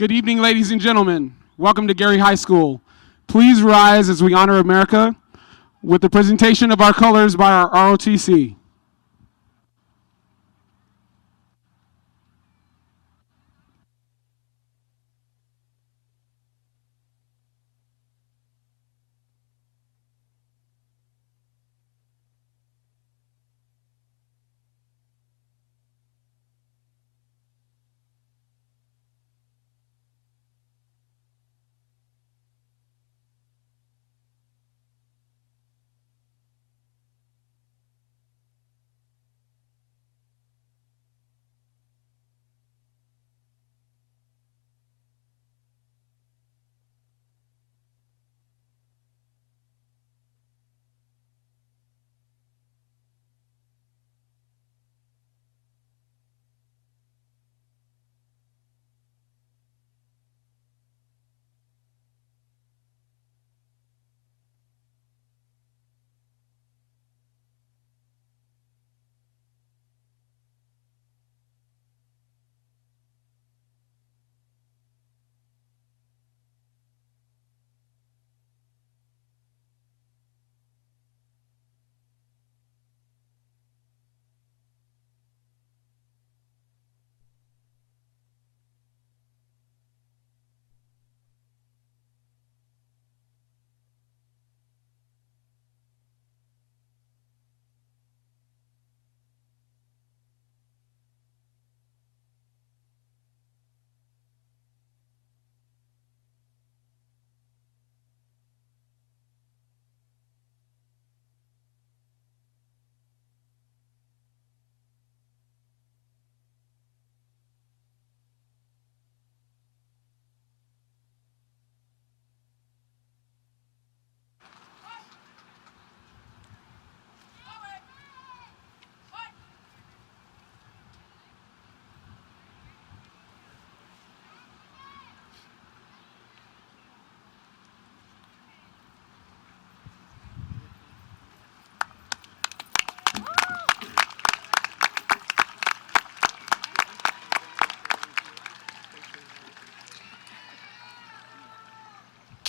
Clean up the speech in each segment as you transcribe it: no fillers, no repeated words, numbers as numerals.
Good evening, ladies and gentlemen. Welcome to Garey High School. Please rise as we honor America with the presentation of our colors by our ROTC.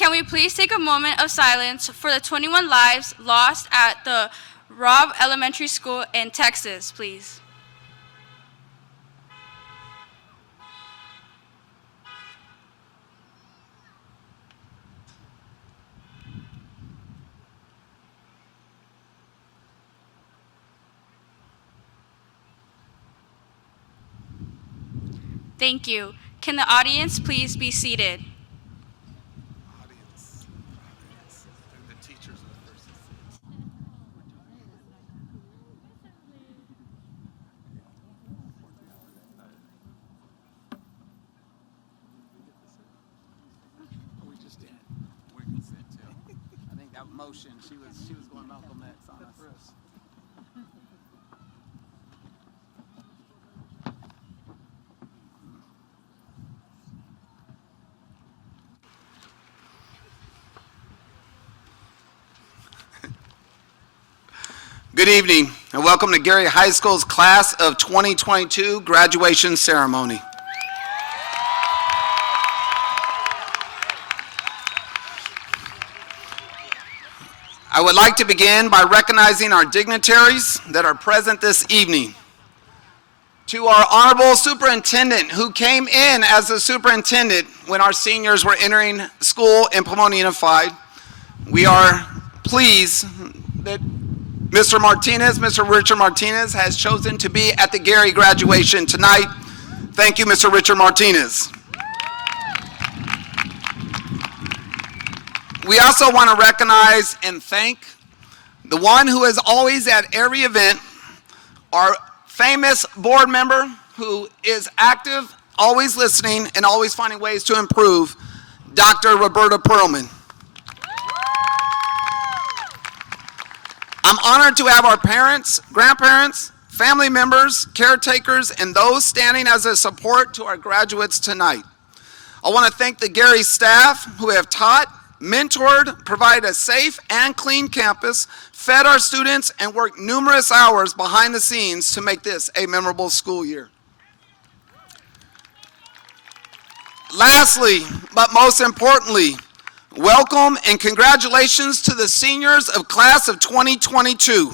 Can we please take a moment of silence for the 21 lives lost at the Robb Elementary School in Texas, please? Thank you. Can the audience please be seated? She was going Malcolm X on us. Good evening, and welcome to Garey High School's Class of 2022 graduation ceremony. I would like to begin by recognizing our dignitaries that are present this evening. To our honorable superintendent who came in as a superintendent when our seniors were entering school in Pomona Unified, we are pleased that Mr. Richard Martinez has chosen to be at the Garey graduation tonight. Thank you, Mr. Richard Martinez. We also want to recognize and thank the one who is always at every event, our famous board member who is active, always listening, and always finding ways to improve, Dr. Roberta Perlman. I'm honored to have our parents, grandparents, family members, caretakers, and those standing as a support to our graduates tonight. I want to thank the Garey staff who have taught, mentored, provided a safe and clean campus, fed our students, and worked numerous hours behind the scenes to make this a memorable school year. Lastly, but most importantly, welcome and congratulations to the seniors of class of 2022.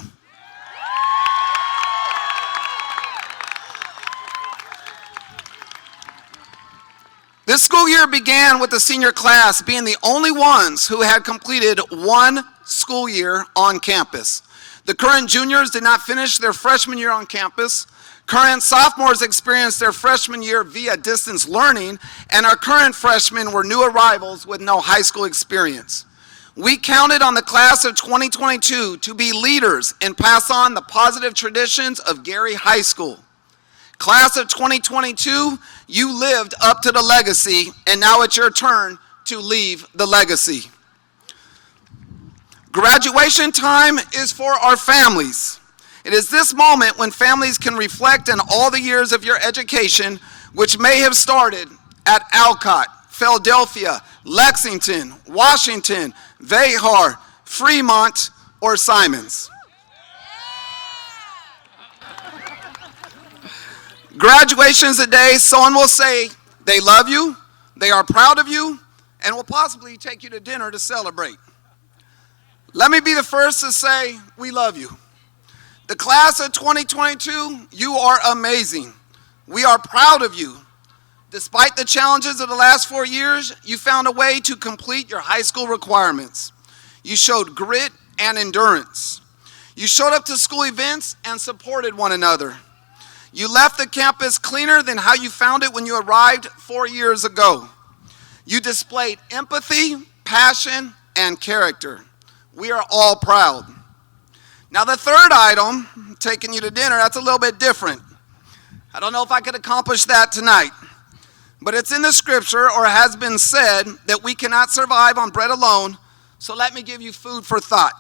This school year began with the senior class being the only ones who had completed one school year on campus. The current juniors did not finish their freshman year on campus. Current sophomores experienced their freshman year via distance learning, and our current freshmen were new arrivals with no high school experience. We counted on the class of 2022 to be leaders and pass on the positive traditions of Garey High School. Class of 2022, you lived up to the legacy, and now it's your turn to leave the legacy. Graduation time is for our families. It is this moment when families can reflect on all the years of your education, which may have started at Alcott, Philadelphia, Lexington, Washington, Vahar, Fremont, or Simons. Graduation is a day someone will say they love you, they are proud of you, and will possibly take you to dinner to celebrate. Let me be the first to say we love you. The class of 2022, you are amazing. We are proud of you. Despite the challenges of the last 4 years, you found a way to complete your high school requirements. You showed grit and endurance. You showed up to school events and supported one another. You left the campus cleaner than how you found it when you arrived 4 years ago. You displayed empathy, passion, and character. We are all proud. Now the third item, taking you to dinner, that's a little bit different. I don't know if I could accomplish that tonight, but it's in the scripture, or has been said, that we cannot survive on bread alone, so let me give you food for thought.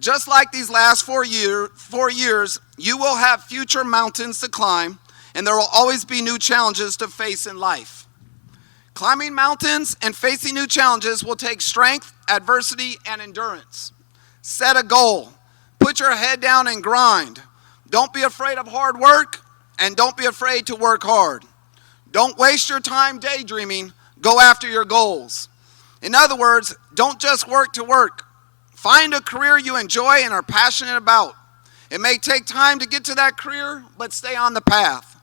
Just like these last 4 years, you will have future mountains to climb, and there will always be new challenges to face in life. Climbing mountains and facing new challenges will take strength, adversity, and endurance. Set a goal. Put your head down and grind. Don't be afraid of hard work, and don't be afraid to work hard. Don't waste your time daydreaming. Go after your goals. In other words, don't just work to work. Find a career you enjoy and are passionate about. It may take time to get to that career, but stay on the path.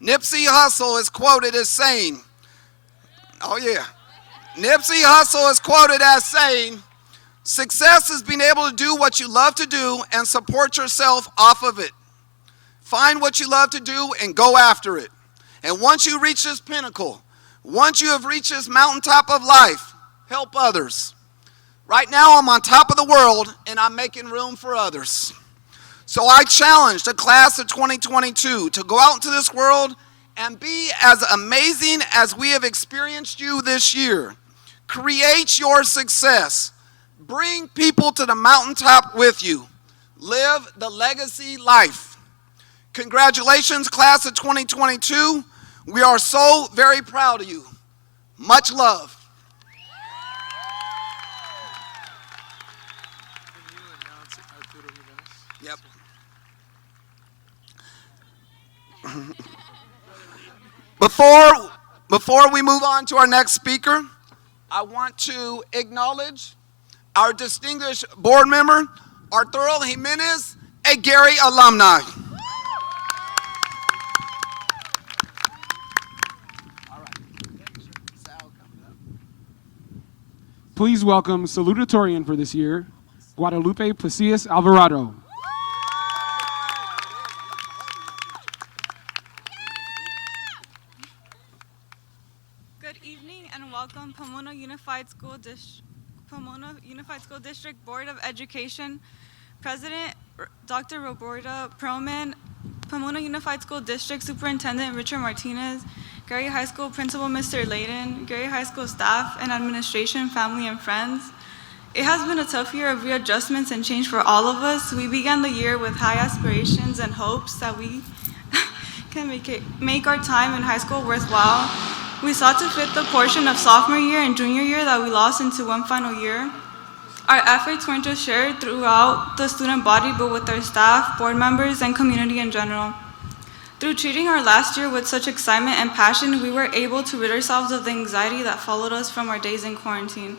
Nipsey Hussle is quoted as saying, Nipsey Hussle is quoted as saying, success is being able to do what you love to do and support yourself off of it. Find what you love to do and go after it. And once you reach this pinnacle, once you have reached this mountaintop of life, help others. Right now I'm on top of the world and I'm making room for others. So I challenge the class of 2022 to go out into this world and be as amazing as we have experienced you this year. Create your success. Bring people to the mountaintop with you. Live the legacy life. Congratulations, class of 2022. We are so very proud of you. Much love. Yep. Before we move on to our next speaker, I want to acknowledge our distinguished board member, Arturo Jimenez, a Garey alumni. Please welcome salutatorian for this year, Guadalupe Pasillas Alvarado. Good evening and welcome Pomona Unified School District Board of Education, President Dr. Roberta Perlman, Pomona Unified School District Superintendent Richard Martinez, Garey High School Principal Mr. Layden, Garey High School staff and administration, family and friends. It has been a tough year of readjustments and change for all of us. We began the year with high aspirations and hopes that we can make our time in high school worthwhile. We sought to fit the portion of sophomore year and junior year that we lost into one final year. Our efforts weren't just shared throughout the student body, but with our staff, board members, and community in general. Through treating our last year with such excitement and passion, we were able to rid ourselves of the anxiety that followed us from our days in quarantine.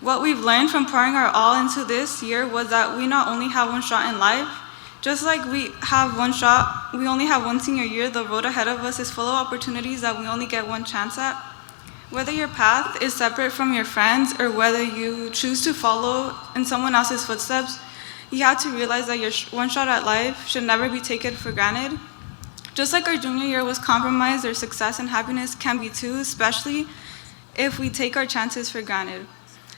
What we've learned from pouring our all into this year was that we not only have one shot in life, just like we have one shot, we only have one senior year, the road ahead of us is full of opportunities that we only get one chance at. Whether your path is separate from your friends or whether you choose to follow in someone else's footsteps, you have to realize that your one shot at life should never be taken for granted. Just like our junior year was compromised, our success and happiness can be too, especially if we take our chances for granted.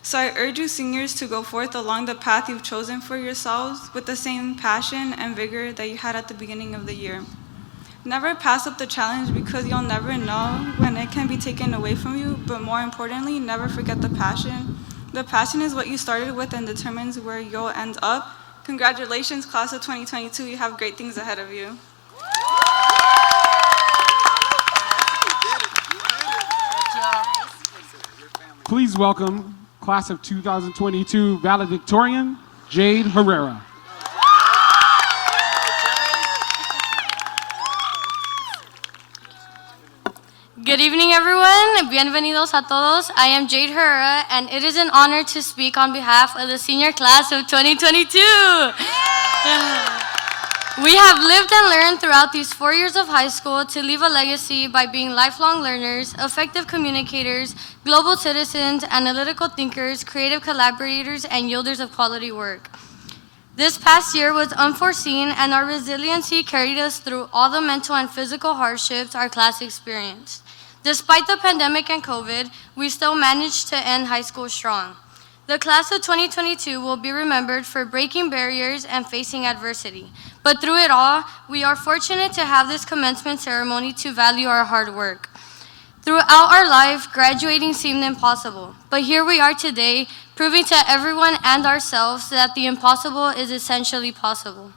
So I urge you seniors to go forth along the path you've chosen for yourselves with the same passion and vigor that you had at the beginning of the year. Never pass up the challenge because you'll never know when it can be taken away from you, but more importantly, never forget the passion. The passion is what you started with and determines where you'll end up. Congratulations, class of 2022. You have great things ahead of you. Please welcome class of 2022 valedictorian, Jade Herrera. Good evening, everyone. Bienvenidos a todos. I am Jade Herrera, and it is an honor to speak on behalf of the senior class of 2022. We have lived and learned throughout these 4 years of high school to leave a legacy by being lifelong learners, effective communicators, global citizens, analytical thinkers, creative collaborators, and yielders of quality work. This past year was unforeseen, and our resiliency carried us through all the mental and physical hardships our class experienced. Despite the pandemic and COVID, we still managed to end high school strong. The class of 2022 will be remembered for breaking barriers and facing adversity. But through it all, we are fortunate to have this commencement ceremony to value our hard work. Throughout our life, graduating seemed impossible. But here we are today, proving to everyone and ourselves that the impossible is essentially possible.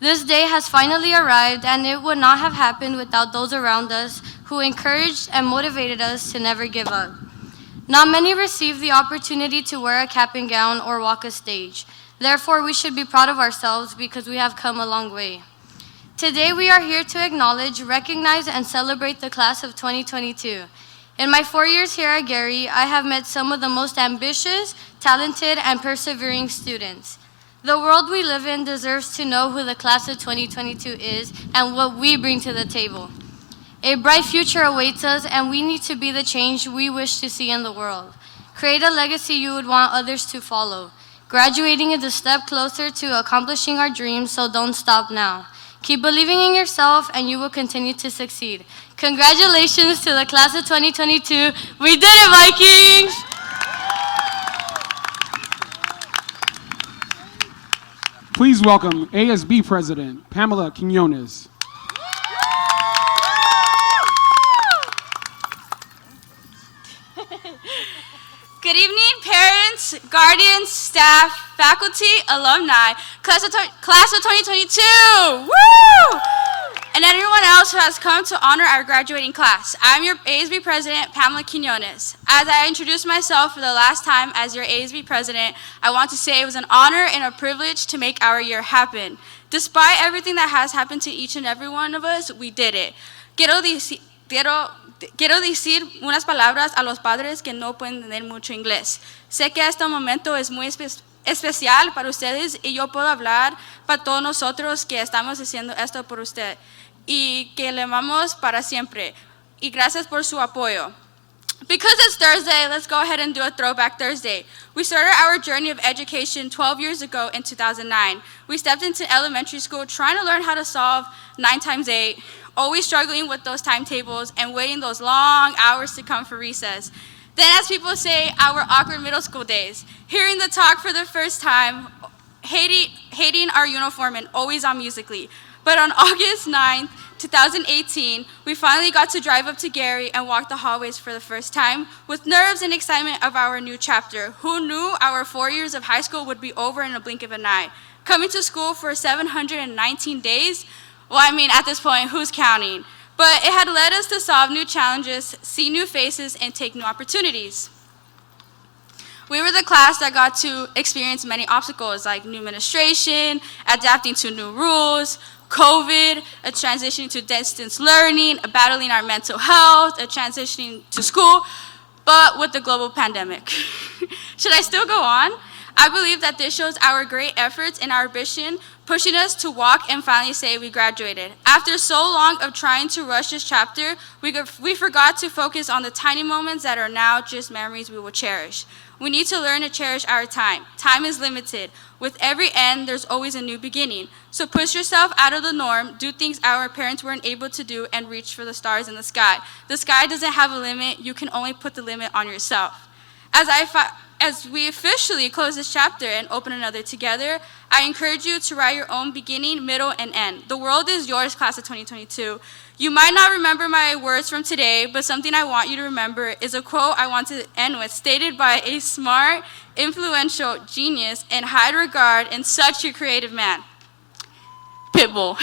This day has finally arrived, and it would not have happened without those around us who encouraged and motivated us to never give up. Not many receive the opportunity to wear a cap and gown or walk a stage. Therefore, we should be proud of ourselves because we have come a long way. Today, we are here to acknowledge, recognize, and celebrate the class of 2022. In my 4 years here at Garey, I have met some of the most ambitious, talented, and persevering students. The world we live in deserves to know who the class of 2022 is and what we bring to the table. A bright future awaits us, and we need to be the change we wish to see in the world. Create a legacy you would want others to follow. Graduating is a step closer to accomplishing our dreams, so don't stop now. Keep believing in yourself, and you will continue to succeed. Congratulations to the class of 2022. We did it, Vikings! Please welcome ASB President Pamela Quinones. Good evening, parents, guardians, staff, faculty, alumni, class of 2022, woo! And everyone else who has come to honor our graduating class. I'm your ASB President, Pamela Quinones. As I introduce myself for the last time as your ASB President, I want to say it was an honor and a privilege to make our year happen. Despite everything that has happened to each and every one of us, we did it. Quiero decir unas palabras a los padres que no pueden entender mucho inglés. Sé que este momento es muy especial para ustedes y yo puedo hablar para todos nosotros que estamos haciendo esto por usted y que le amamos para siempre. Y gracias por su apoyo. Because it's Thursday, let's go ahead and do a Throwback Thursday. We started our journey of education 12 years ago in 2009. We stepped into elementary school trying to learn how to solve 9 times 8, always struggling with those timetables and waiting those long hours to come for recess. Then, as people say, our awkward middle school days, hearing the talk for the first time, hating our uniform and always on Musical.ly. But on August 9th, 2018, we finally got to drive up to Garey and walk the hallways for the first time with nerves and excitement of our new chapter. Who knew our 4 years of high school would be over in a blink of an eye? Coming to school for 719 days? Well, I mean, at this point, who's counting? But it had led us to solve new challenges, see new faces, and take new opportunities. We were the class that got to experience many obstacles like new administration, adapting to new rules, COVID, a transition to distance learning, a battling our mental health, a transitioning to school, but with the global pandemic. Should I still go on? I believe that this shows our great efforts and our ambition, pushing us to walk and finally say we graduated. After so long of trying to rush this chapter, we forgot to focus on the tiny moments that are now just memories we will cherish. We need to learn to cherish our time. Time is limited. With every end, there's always a new beginning. So push yourself out of the norm, do things our parents weren't able to do, and reach for the stars in the sky. The sky doesn't have a limit. You can only put the limit on yourself. As we officially close this chapter and open another together, I encourage you to write your own beginning, middle, and end. The world is yours, class of 2022. You might not remember my words from today, but something I want you to remember is a quote I want to end with, stated by a smart, influential, genius, and high regard and such a creative man, Pitbull.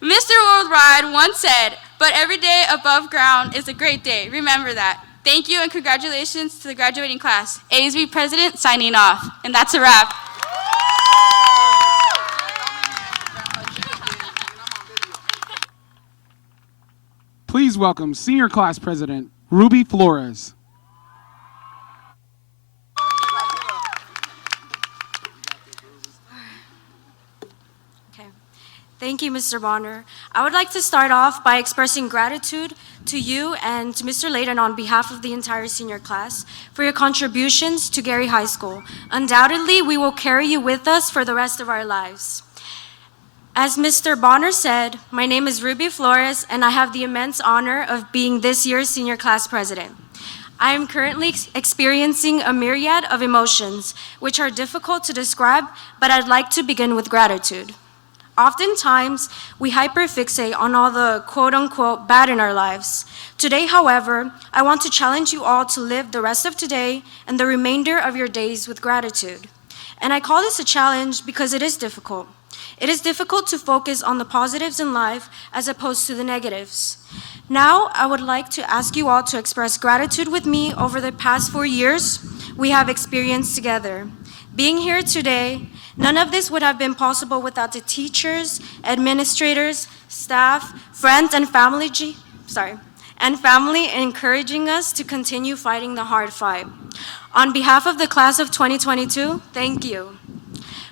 Mr. Worldwide once said, "But every day above ground is a great day." Remember that. Thank you and congratulations to the graduating class. ASB President signing off. And that's a wrap. Please welcome Senior Class President Ruby Flores. Thank you, Mr. Bonner. I would like to start off by expressing gratitude to you and to Mr. Layden on behalf of the entire senior class for your contributions to Garey High School. Undoubtedly, we will carry you with us for the rest of our lives. As Mr. Bonner said, my name is Ruby Flores, and I have the immense honor of being this year's senior class president. I am currently experiencing a myriad of emotions, which are difficult to describe, but I'd like to begin with gratitude. Oftentimes, we hyperfixate on all the quote-unquote bad in our lives. Today, however, I want to challenge you all to live the rest of today and the remainder of your days with gratitude. And I call this a challenge because it is difficult. It is difficult to focus on the positives in life as opposed to the negatives. Now, I would like to ask you all to express gratitude with me over the past 4 years we have experienced together. Being here today, none of this would have been possible without the teachers, administrators, staff, friends, and family encouraging us to continue fighting the hard fight. On behalf of the class of 2022, thank you.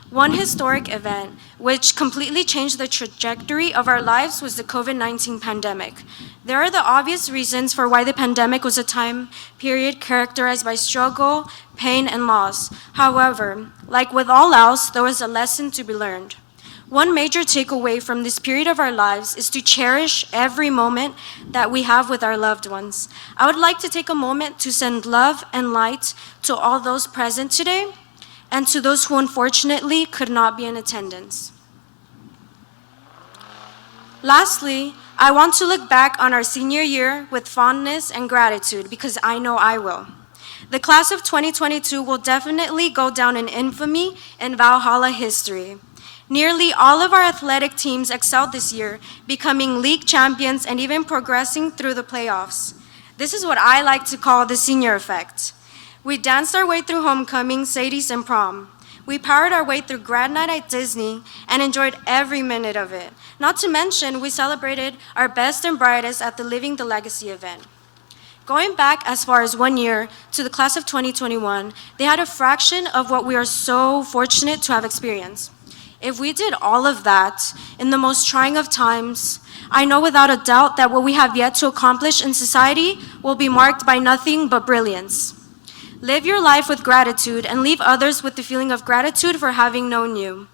One historic event which completely changed the trajectory of our lives was the COVID-19 pandemic. There are the obvious reasons for why the pandemic was a time period characterized by struggle, pain, and loss. However, like with all else, there was a lesson to be learned. One major takeaway from this period of our lives is to cherish every moment that we have with our loved ones. I would like to take a moment to send love and light to all those present today and to those who unfortunately could not be in attendance. Lastly, I want to look back on our senior year with fondness and gratitude because I know I will. The class of 2022 will definitely go down in infamy and Valhalla history. Nearly all of our athletic teams excelled this year, becoming league champions and even progressing through the playoffs. This is what I like to call the senior effect. We danced our way through homecoming, Sadie's, and prom. We powered our way through grad night at Disney and enjoyed every minute of it. Not to mention, we celebrated our best and brightest at the Living the Legacy event. Going back as far as 1 year to the class of 2021, they had a fraction of what we are so fortunate to have experienced. If we did all of that in the most trying of times, I know without a doubt that what we have yet to accomplish in society will be marked by nothing but brilliance. Live your life with gratitude and leave others with the feeling of gratitude for having known you.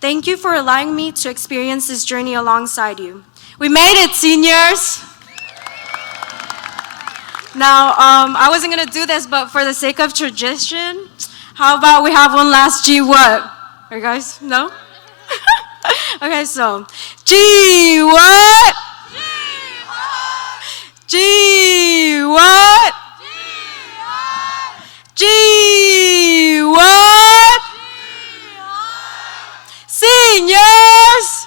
Thank you for allowing me to experience this journey alongside you. We made it, seniors! Now, I wasn't gonna do this, but for the sake of tradition, how about we have one last G what? Are you guys, no? Okay, so, G what? G what? G what? Seniors!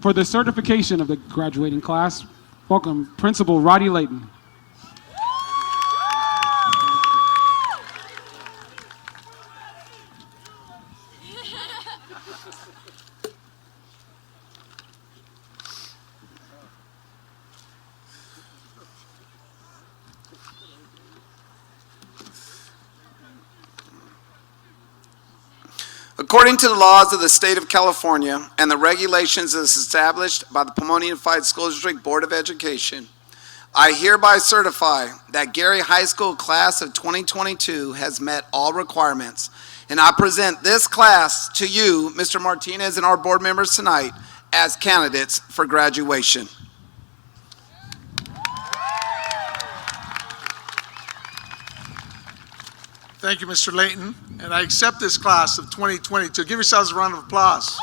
For the certification of the graduating class, welcome Principal Roddy Layton. According to the laws of the state of California and the regulations as established by the Pomona Unified School District Board of Education, I hereby certify that Garey High School class of 2022 has met all requirements, and I present this class to you, Mr. Martinez, and our board members tonight as candidates for graduation. Thank you, Mr. Layton, and I accept this class of 2022. Give yourselves a round of applause.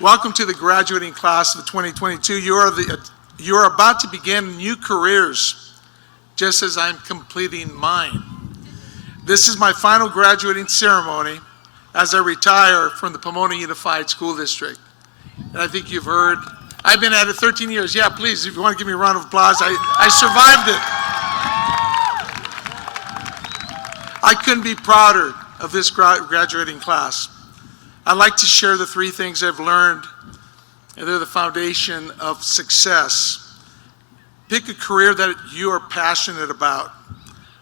Welcome to the graduating class of 2022. You are about to begin new careers, just as I'm completing mine. This is my final graduating ceremony as I retire from the Pomona Unified School District. And I think you've heard, I've been at it 13 years. Yeah, please, if you want to give me a round of applause, I survived it. I couldn't be prouder of this graduating class. I'd like to share the three things I've learned, and they're the foundation of success. Pick a career that you are passionate about,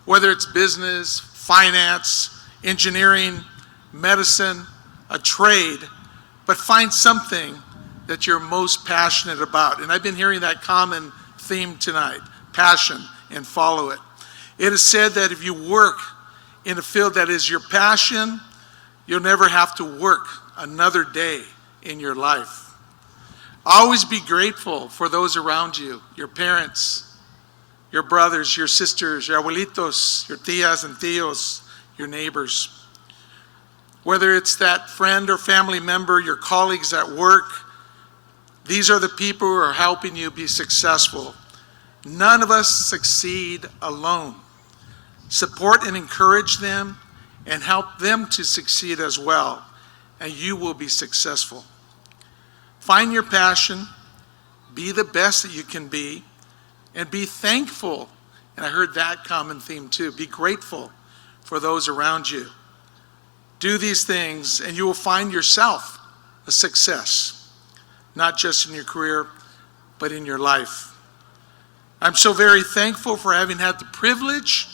whether it's business, finance, engineering, medicine, a trade, but find something that you're most passionate about. And I've been hearing that common theme tonight, passion, and follow it. It is said that if you work in a field that is your passion, you'll never have to work another day in your life. Always be grateful for those around you, your parents, your brothers, your sisters, your abuelitos, your tías and tíos, your neighbors. Whether it's that friend or family member, your colleagues at work, these are the people who are helping you be successful. None of us succeed alone. Support and encourage them and help them to succeed as well, and you will be successful. Find your passion, be the best that you can be, and be thankful. And I heard that common theme too. Be grateful for those around you. Do these things and you will find yourself a success, not just in your career, but in your life. I'm so very thankful for having had the privilege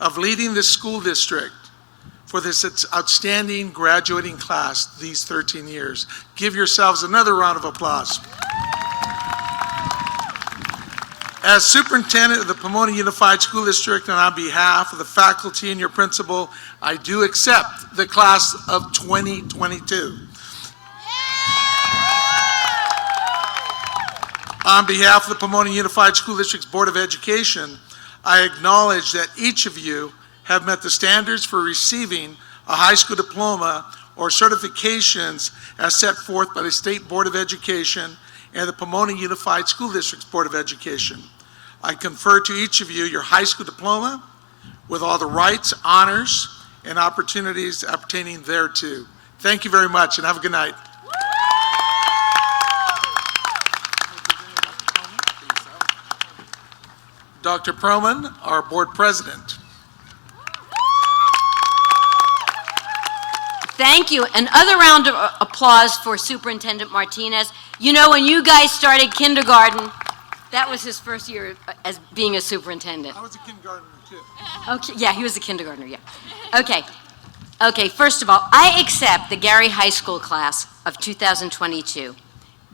of leading this school district for this outstanding graduating class these 13 years. Give yourselves another round of applause. As superintendent of the Pomona Unified School District and on behalf of the faculty and your principal, I do accept the class of 2022. On behalf of the Pomona Unified School District's Board of Education, I acknowledge that each of you have met the standards for receiving a high school diploma or certifications as set forth by the State Board of Education and the Pomona Unified School District's Board of Education. I confer to each of you your high school diploma with all the rights, honors, and opportunities obtaining thereto. Thank you very much and have a good night. Dr. Proman, our board president. Thank you. Another round of applause for Superintendent Martinez. You know, when you guys started kindergarten, that was his first year as being a superintendent. I was a kindergartner too. Okay, yeah, he was a kindergartner, yeah. Okay, first of all, I accept the Garey High School class of 2022.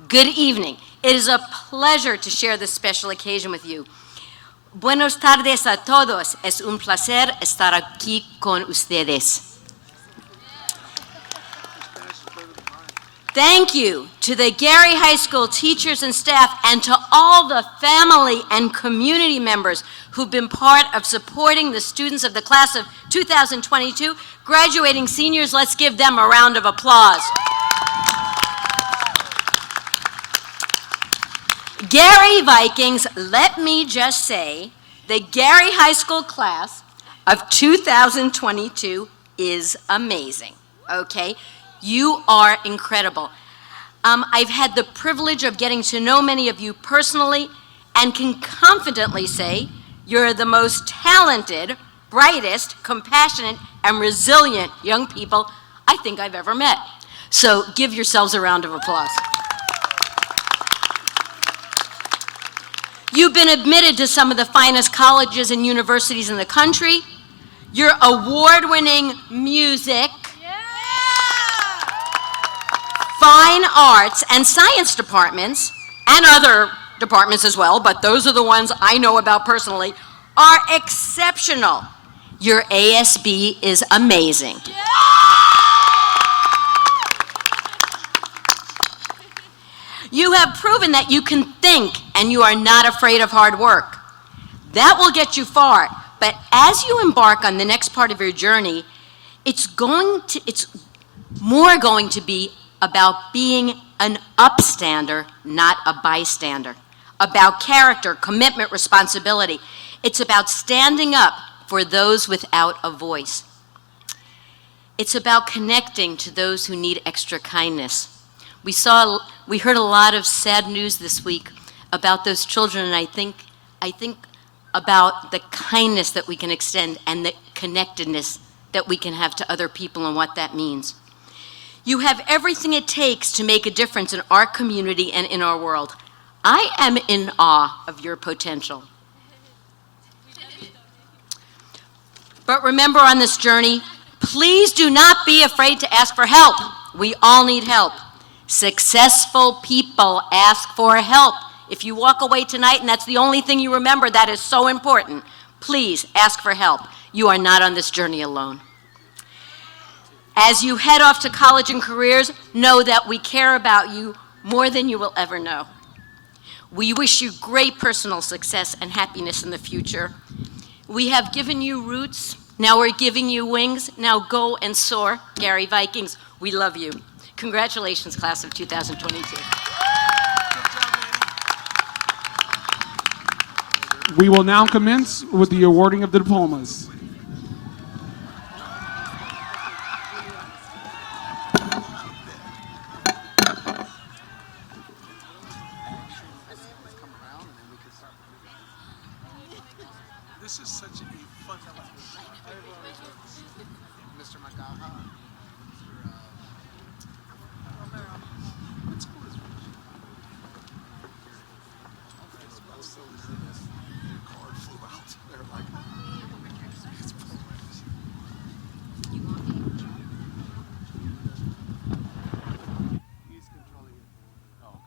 Good evening. It is a pleasure to share this special occasion with you. Buenos tardes a todos. Es un placer estar aquí con ustedes. Thank you to the Garey High School teachers and staff and to all the family and community members who've been part of supporting the students of the class of 2022. Graduating seniors, let's give them a round of applause. Garey Vikings, let me just say, the Garey High School class of 2022 is amazing, okay? You are incredible. I've had the privilege of getting to know many of you personally and can confidently say you're the most talented, brightest, compassionate, and resilient young people I think I've ever met. So give yourselves a round of applause. You've been admitted to some of the finest colleges and universities in the country. Your award-winning music, fine arts, and science departments, and other departments as well, but those are the ones I know about personally, are exceptional. Your ASB is amazing. You have proven that you can think and you are not afraid of hard work. That will get you far, but as you embark on the next part of your journey, it's more going to be about being an upstander, not a bystander. About character, commitment, responsibility. It's about standing up for those without a voice. It's about connecting to those who need extra kindness. We heard a lot of sad news this week about those children, and I think about the kindness that we can extend and the connectedness that we can have to other people and what that means. You have everything it takes to make a difference in our community and in our world. I am in awe of your potential. But remember on this journey, please do not be afraid to ask for help. We all need help. Successful people ask for help. If you walk away tonight and that's the only thing you remember, that is so important. Please ask for help. You are not on this journey alone. As you head off to college and careers, know that we care about you more than you will ever know. We wish you great personal success and happiness in the future. We have given you roots, now we're giving you wings. Now go and soar. Garey Vikings, we love you. Congratulations, class of 2022. We will now commence with the awarding of the diplomas. This is such a fun time. Mr. Magaha. What school is it? Your card flew out. They're like, he's controlling it. Oh, okay. It's live. It's hot.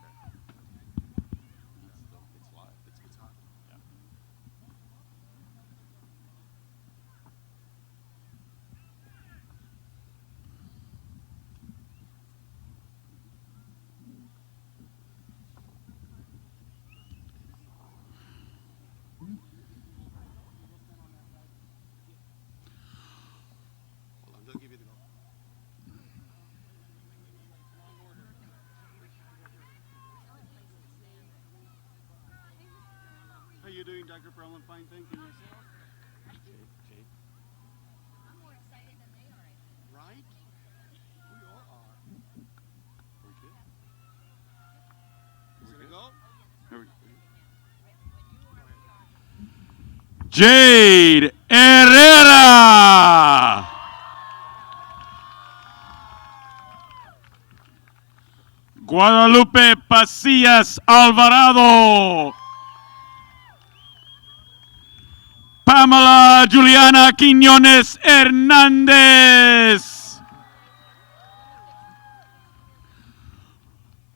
Yeah. How you doing, Dr. Perlman? Fine, thank you. Yourself? Jake. I'm more excited than they are. Right? We all are. We good? Is it a go? Here we go. Jade Herrera. Guadalupe Pasillas Alvarado. Pamela Juliana Quiñones Hernández.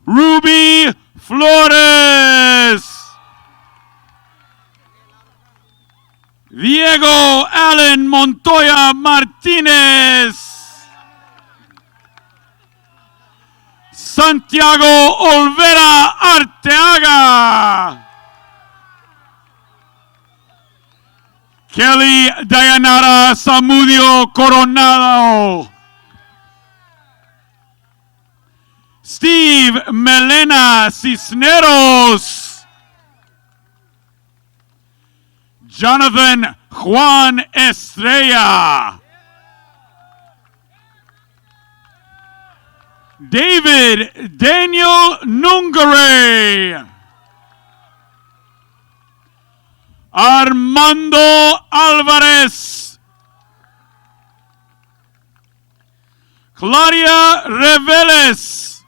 Ruby Flores. Diego Allen Montoya Martínez. Santiago Olvera Arteaga. Kelly Dayanara Samudio Coronado. Steve Melena Cisneros. Jonathan Juan Estrella. David Daniel Nungare. Armando Alvarez Claudia Reveles,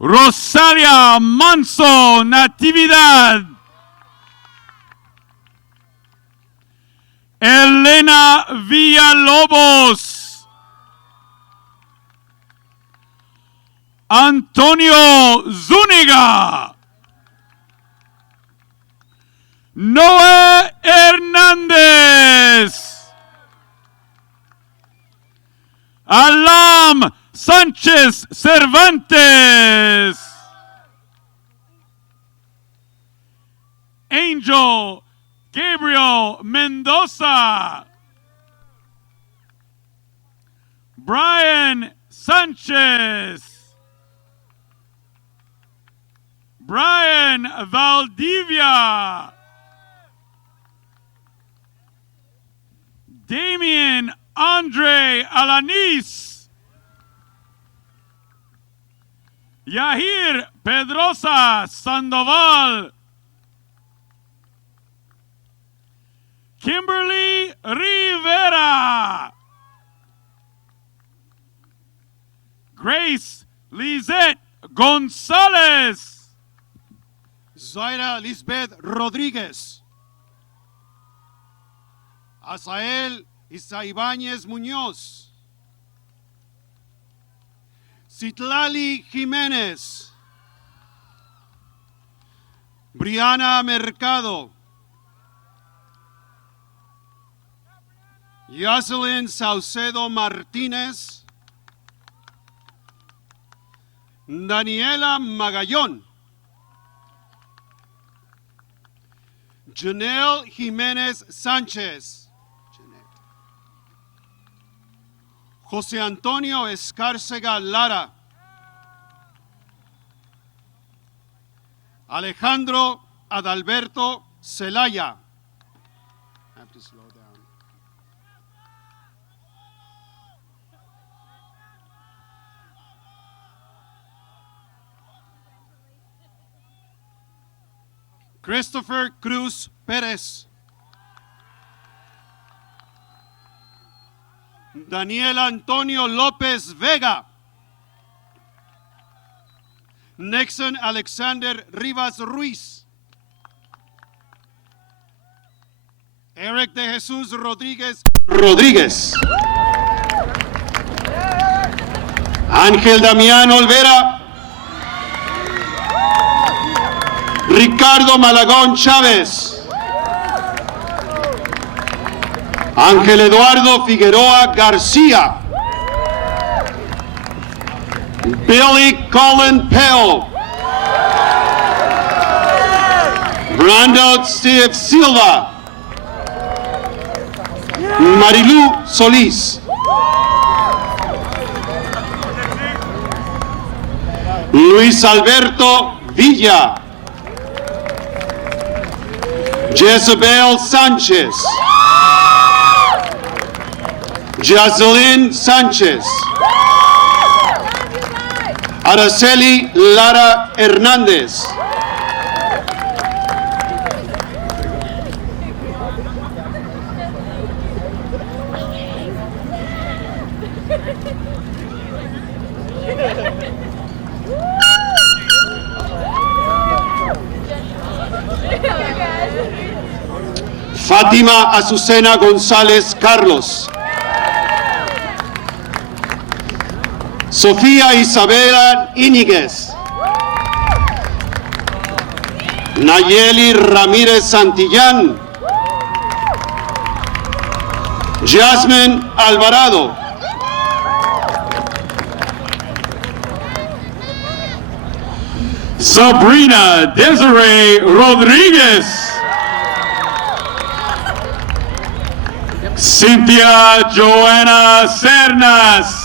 Rosalia Manso Natividad, Elena Villalobos, Antonio Zúñiga, Noé Hernández, Alam Sánchez Cervantes, Angel Gabriel Mendoza, Brian Sanchez, Brian Valdivia, Damian Andre Alanis, Yahir Pedrosa Sandoval, Kimberly Rivera, Grace Lizette Gonzalez, Zaira Lisbeth Rodríguez, Asael Isa Ibáñez Muñoz, Citlali Jiménez, Briana Mercado, Yoselyn Saucedo Martínez, Daniela Magallón, Janelle Jiménez Sánchez, José Antonio Escárcega Lara, Alejandro Adalberto Celaya. I have to slow down. Christopher Cruz Pérez, Daniel Antonio López Vega, Nixon Alexander Rivas Ruiz, Eric de Jesús Rodríguez, Ángel Damián Olvera, Ricardo Malagón Chávez, Ángel Eduardo Figueroa García, Billy Colin Pell, Brando Steve Silva, Marilu Solís, Luis Alberto Villa, Jezebel Sánchez, Jocelyn Sánchez, Araceli Lara Hernández, Fátima Azucena González Carlos, Sofía Isabela Íñiguez, Nayeli Ramírez Santillán, Jasmine Alvarado, Sabrina Desiree Rodríguez, Cynthia Joanna Cernas,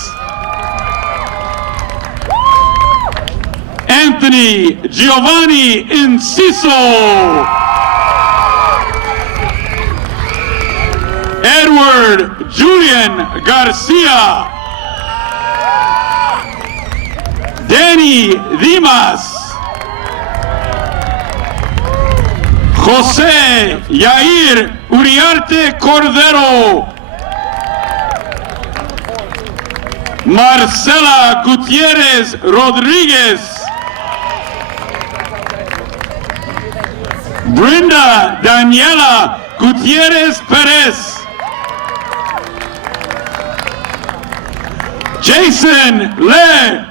Anthony Giovanni Enciso, Edward Julian Garcia, Danny Dimas, José Yair Uriarte Cordero, Marcela Gutierrez Rodriguez. Brenda Daniela Gutierrez Perez. Jason Le.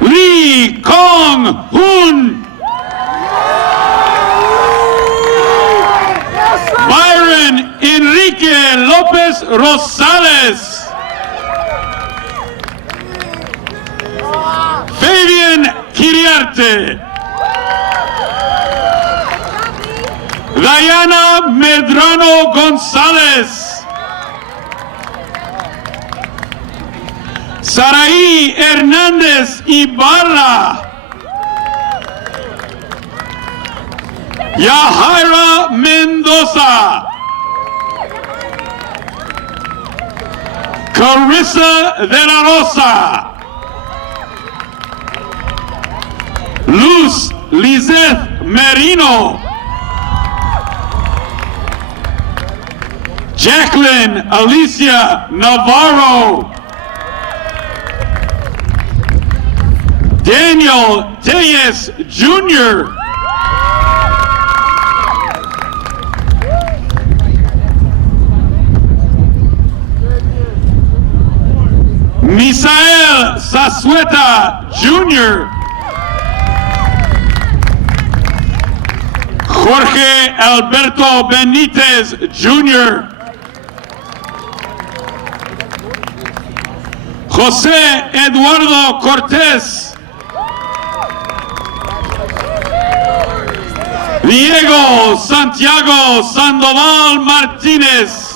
Lee Kong Hoon. Byron Enrique Lopez Rosales. Fabian Kiriarte. Diana Medrano González. Saraí Hernández Ibarra. Yahaira Mendoza. Carissa de la Rosa. Luz Lizeth Merino. Jacqueline Alicia Navarro. Daniel Tellez Jr. Misael Sasueta Jr. Jorge Alberto Benitez Jr. José Eduardo Cortés. Diego Santiago Sandoval Martínez.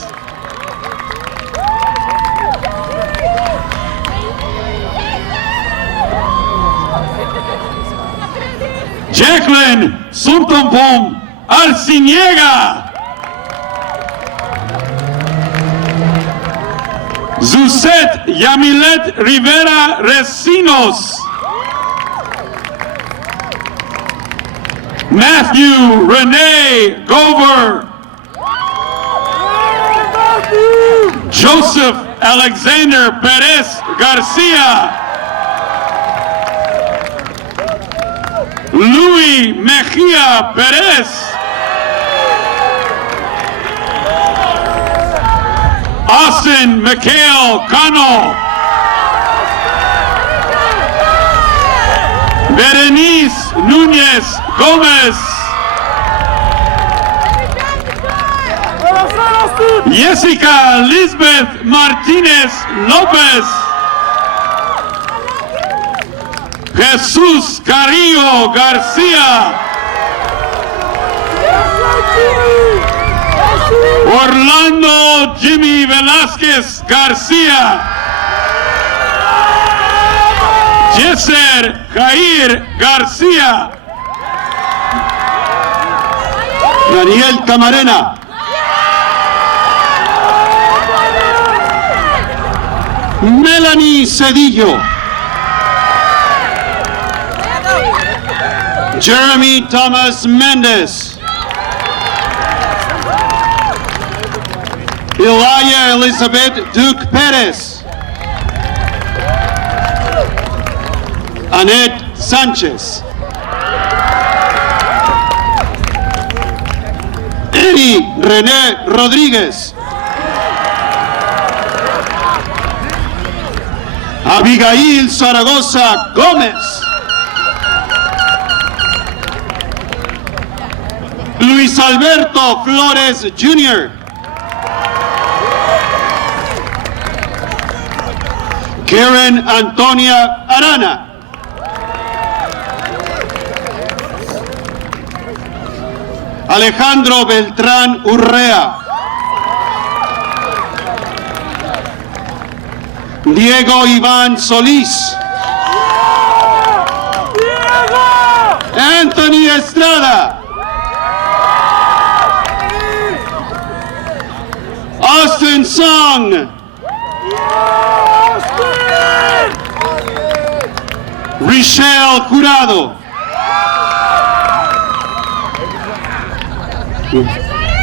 Jacqueline Suntompom Arciniega. Zuset Yamilet Rivera Recinos. Matthew Rene Gover. Joseph Alexander Perez Garcia. Louis Mejia Perez. Austin Mikhail Cano. Berenice Núñez Gómez. Jessica Lisbeth Martínez López. Jesús Carrillo García. Orlando Jimmy Velázquez García. Yeser Jair García. Daniel Camarena. Melanie Cedillo. Jeremy Thomas Mendez. Elia Elizabeth Duke Perez. Annette Sanchez. Eri René Rodríguez. Abigail Zaragoza Gómez. Luis Alberto Flores Jr. Karen Antonia Arana. Alejandro Beltrán Urrea. Diego Iván Solís. Anthony Estrada. Austin Song. Richelle Jurado.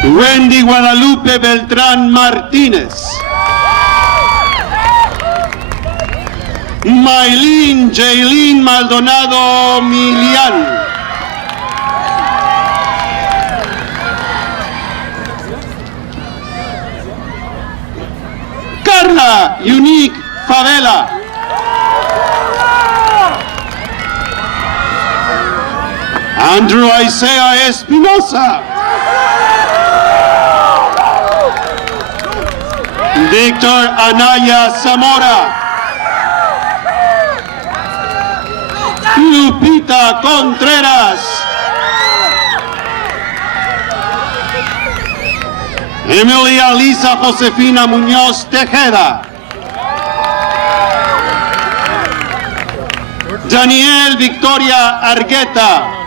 Wendy Guadalupe Beltrán Martínez. Maylin Jaylin Maldonado Milian. Carla Unique Favela. Andrew Isaiah Espinosa. Victor Anaya Zamora. Lupita Contreras. Emilia Lisa Josefina Muñoz Tejeda. Daniel Victoria Argueta.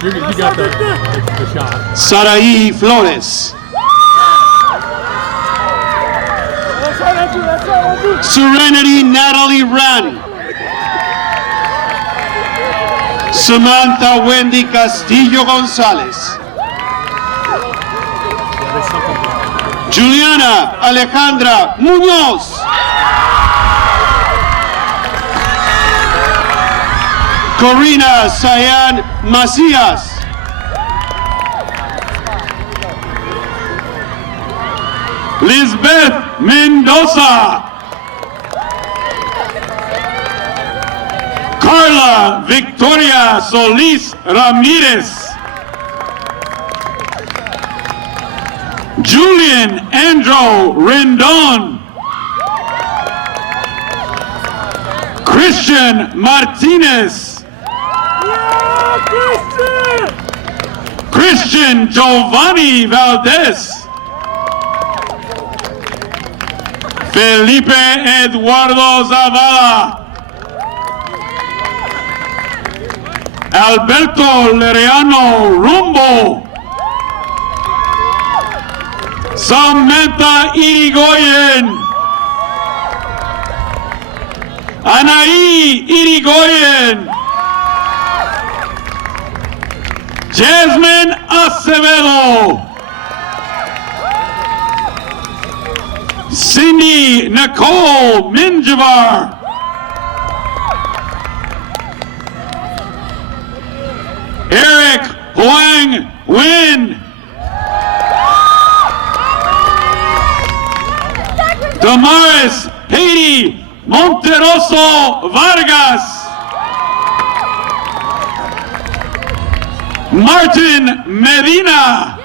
You got the shot. Saraí Flores. Serenity Natalie Ran. Samantha Wendy Castillo González. Juliana Alejandra Muñoz. Corina Sayan Macías. Lisbeth Mendoza. Carla Victoria Solis Ramirez. Julian Andrew Rendon. Christian Martinez. Christian Giovanni Valdez. Felipe Eduardo Zavala. Alberto Leriano Rumbo. Samantha Irigoyen. Anaí Irigoyen. Jasmine Acevedo. Cindy Nicole Minjavar. Eric Huang Nguyen. Damaris Haiti Monteroso Vargas. Martin Medina.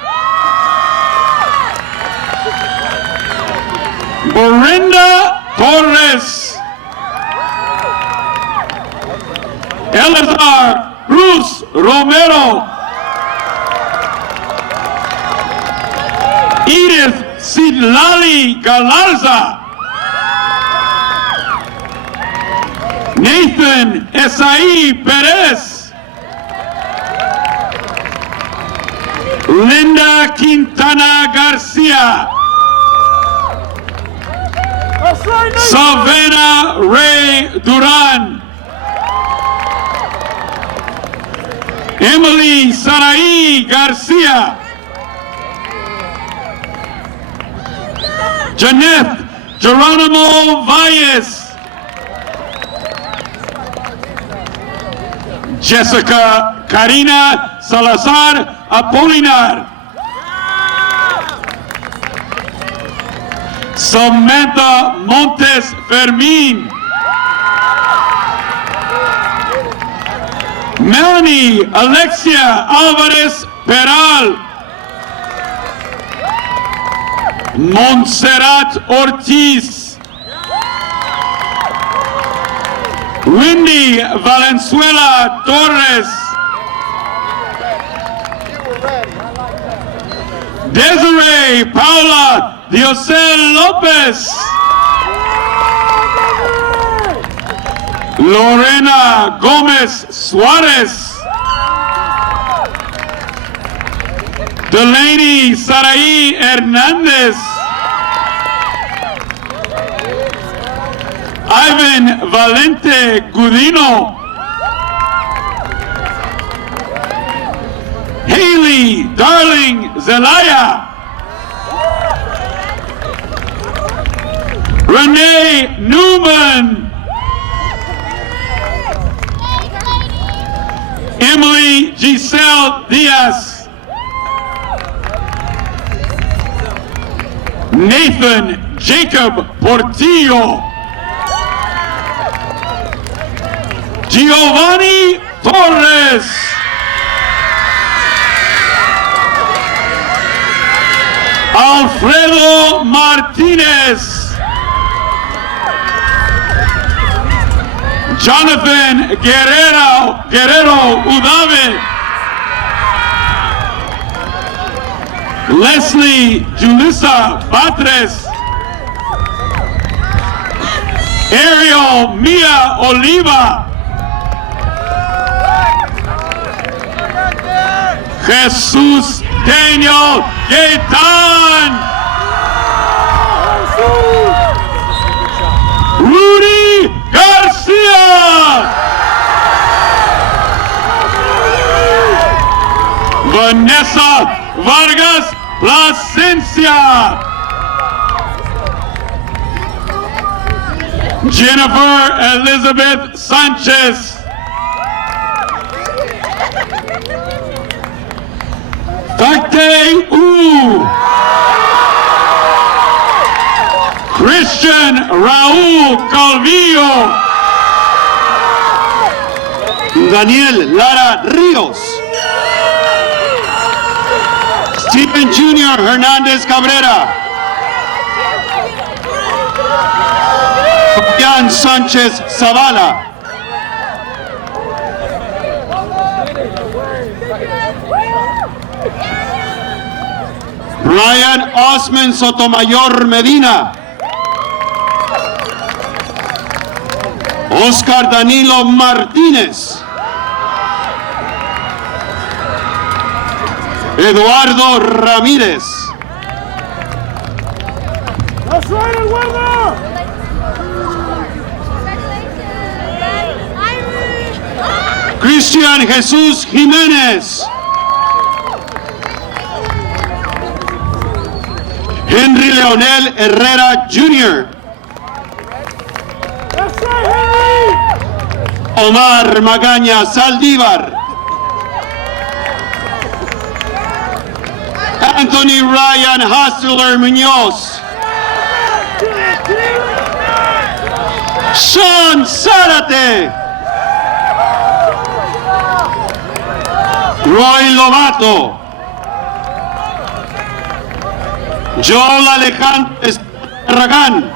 Brenda Torres. Eleazar Cruz Romero. Edith Sidlali Galarza. Nathan Esai Perez. Linda Quintana Garcia. Savannah Ray Duran. Emily Sarai Garcia. Janeth Geronimo Valles. Jessica Karina Salazar Apolinar. Samantha Montes Fermin. Melanie Alexia Alvarez Peral. Montserrat Ortiz. Wendy Valenzuela Torres. Desiree Paula Diosel Lopez. Lorena Gomez Suarez. Delaney Sarai Hernandez. Ivan Valente Gudino. Haley Darling Zelaya. Renee Newman. Emily Giselle Diaz. Nathan Jacob Portillo. Giovanni Torres. Alfredo Martinez. Jonathan Guerrero Udave. Leslie Julissa Batres. Ariel Mia Oliva. Jesus Daniel Gaetan. Rudy Garcia. Vanessa Vargas Plasencia. Jennifer Elizabeth Sanchez. Fakte U. Christian Raúl Calvillo. Daniel Lara Ríos. Stephen Jr. Hernández Cabrera. Fabián Sánchez Zavala. Brian Osman Sotomayor Medina. Oscar Danilo Martínez. Eduardo Ramírez. Cristian Jesús Jiménez. Henry Leonel Herrera Jr. Omar Magaña Saldívar. Anthony Ryan Hustler Muñoz. Sean Zárate. Roy Lobato. Joel Alejandro Ragán.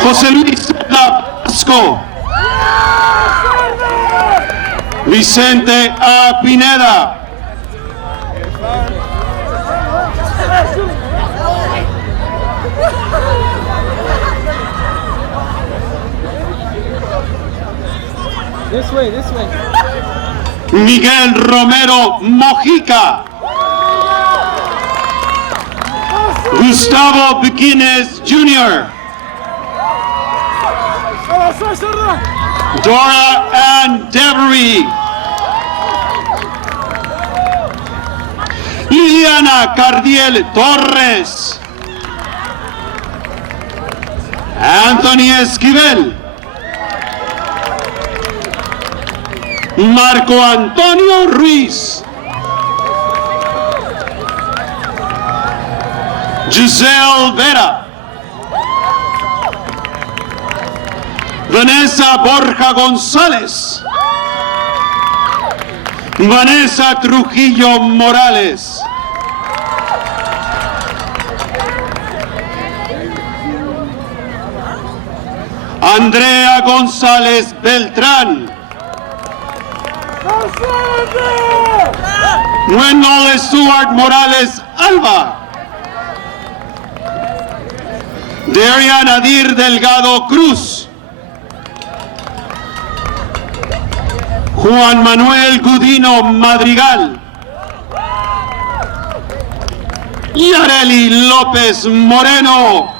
José Luis Vasco. Vicente A. Pineda. This way, this way. Miguel Romero Mojica. Gustavo Biquines Jr. Dora Ann Devery. Liliana Cardiel Torres. Anthony Esquivel. Marco Antonio Ruiz. Giselle Vera. Vanessa Borja González. Vanessa Trujillo Morales. Andrea González Beltrán. Wendell Stuart Morales Alba. Darian Adir Delgado Cruz. Juan Manuel Gudino Madrigal. Yareli López Moreno.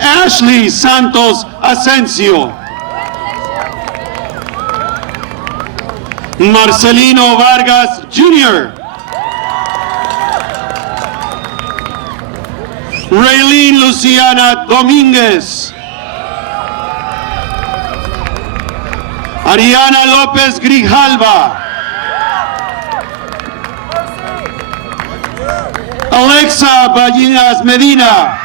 Ashley Santos Asensio. Marcelino Vargas Jr., Raylene Luciana Domínguez, Ariana López Grijalva, Alexa Ballinas Medina,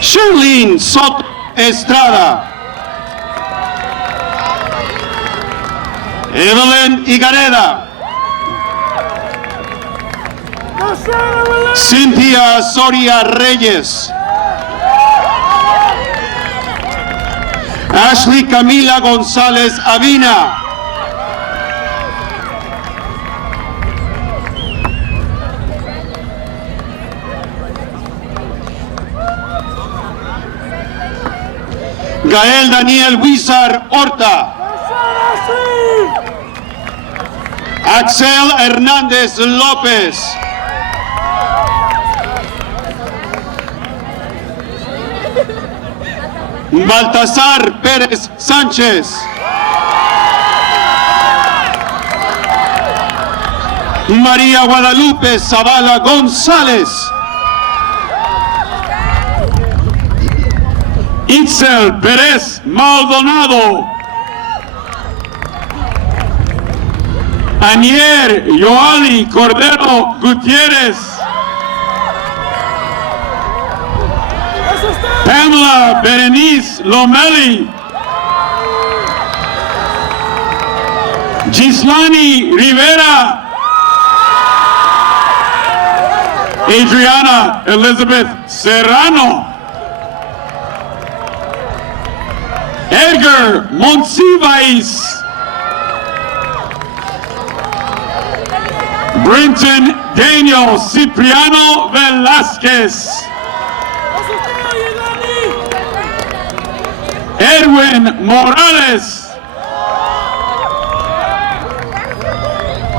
Sherlyn Soto Estrada, Evelyn Igareda, Cynthia Soria Reyes, Ashley Camila González Avina, Gael Daniel Huizar Horta, Axel Hernández López, Baltasar Pérez Sánchez, María Guadalupe Zavala González, Itzel Pérez Maldonado, Anier Yoali Cordero Gutiérrez, Pamela Berenice Lomeli, Gislani Rivera, Adriana Elizabeth Serrano, Edgar Monsivais, Brenton Daniel Cipriano Velázquez, Edwin Morales,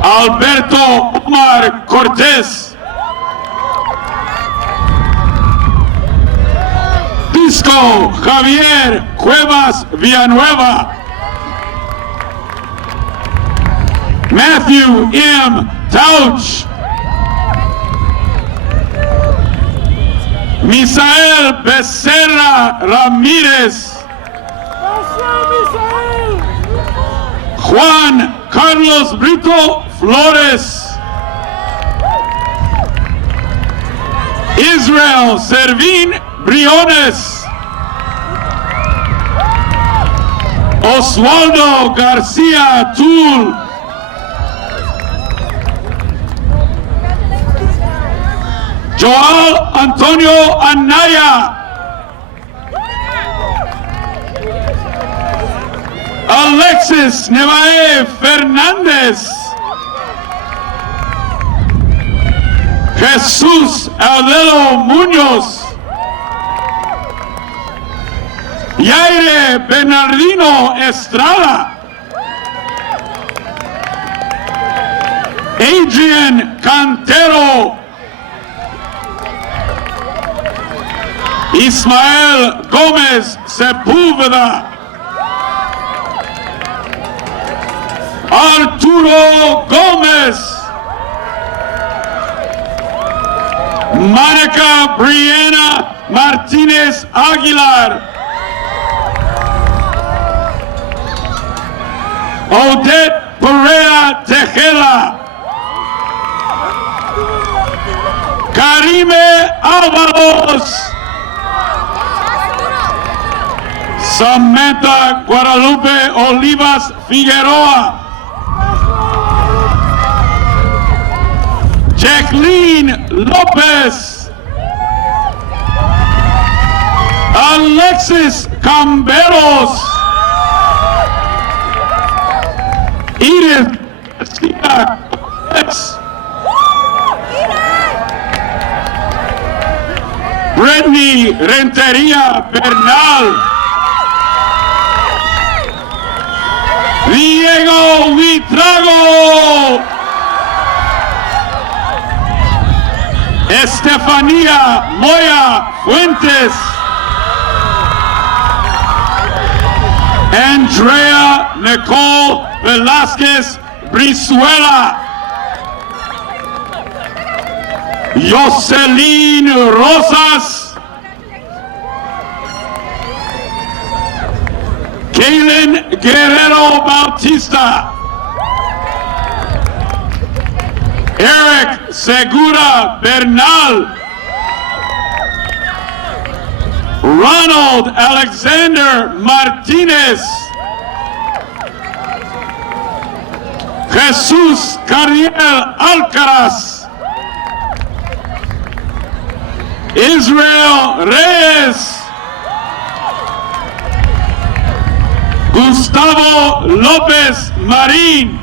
Alberto Omar Cortés, Pisco Javier Cuevas Villanueva, Matthew M. Tauch, Misael Becerra Ramírez, Juan Carlos Brito Flores, Israel Servín Briones, Oswaldo García Tul, Joel Antonio Anaya, Alexis Nevae Fernández, Jesús Audelo Muñoz, Yaire Bernardino Estrada, Adrian Cantero, Ismael Gómez Sepúlveda, Arturo Gómez, Mónica Brianna Martínez Aguilar, Odette Pereira Tejeda, Karime Ábalos, Samantha Guadalupe Olivas Figueroa, Jacqueline López, Alexis Camberos, Edith García Cortés, Brittany Rentería Bernal, Diego Vitrago, Estefanía Moya Fuentes, Andrea Nicole Velázquez Brizuela. Jocelyn Rosas. Kaylin Guerrero Bautista. Eric Segura Bernal. Ronald Alexander Martinez. Jesus Cardiel Alcaraz. Israel Reyes. Gustavo López Marín.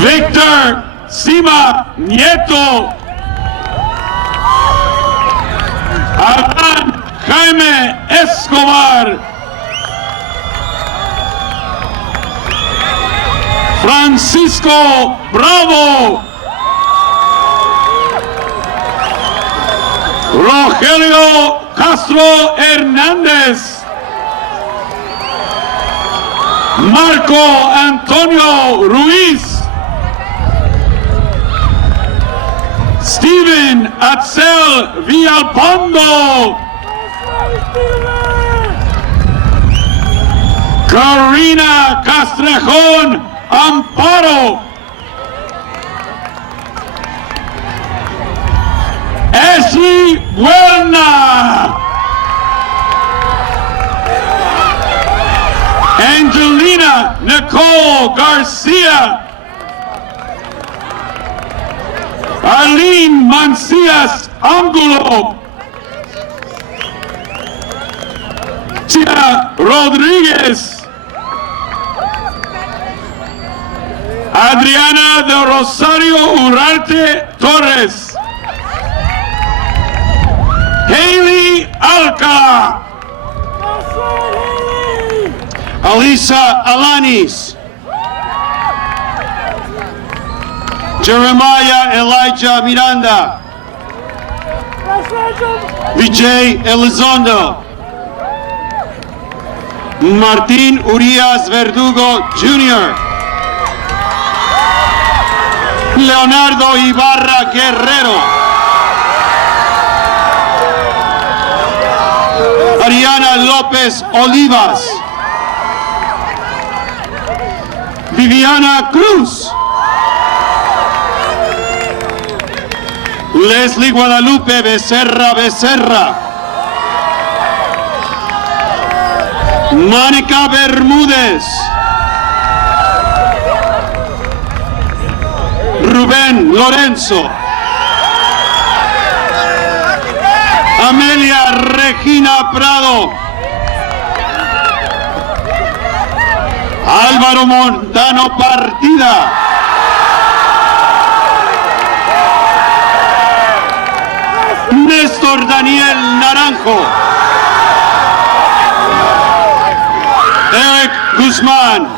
Victor Sima Nieto. Adán Jaime Escobar. Francisco Bravo. Rogelio Castro Hernández. Marco Antonio Ruiz. Steven Axel Villalpando. Karina Castrejón Amparo. Ashley Buena. Angelina Nicole Garcia. Arlene Mancias Angulo. Tia Rodríguez. Adriana de Rosario Urarte Torres. Haley Alcala. Alisa Alanis. Jeremiah Elijah Miranda. Vijay Elizondo. Martín Urias Verdugo Jr. Leonardo Ibarra Guerrero. Ariana López Olivas. Viviana Cruz. Leslie Guadalupe Becerra Becerra. Mónica Bermúdez. Rubén Lorenzo. Amelia Regina Prado. Álvaro Montano Partida. Néstor Daniel Naranjo. Eric Guzmán.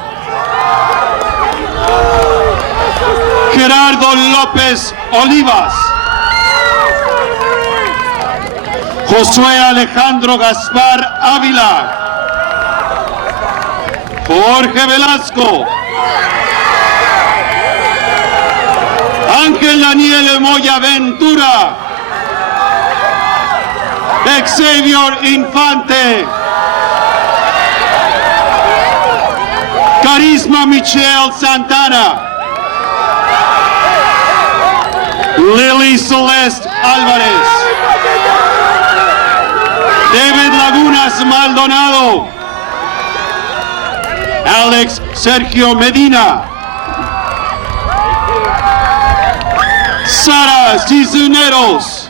Gerardo López Olivas. Josué Alejandro Gaspar Ávila. Jorge Velasco. Ángel Daniel Moya Ventura. Xavier Infante. Carisma Michelle Santana. Lily Celeste Álvarez. David Lagunas Maldonado. Alex Sergio Medina. Sara Cisneros.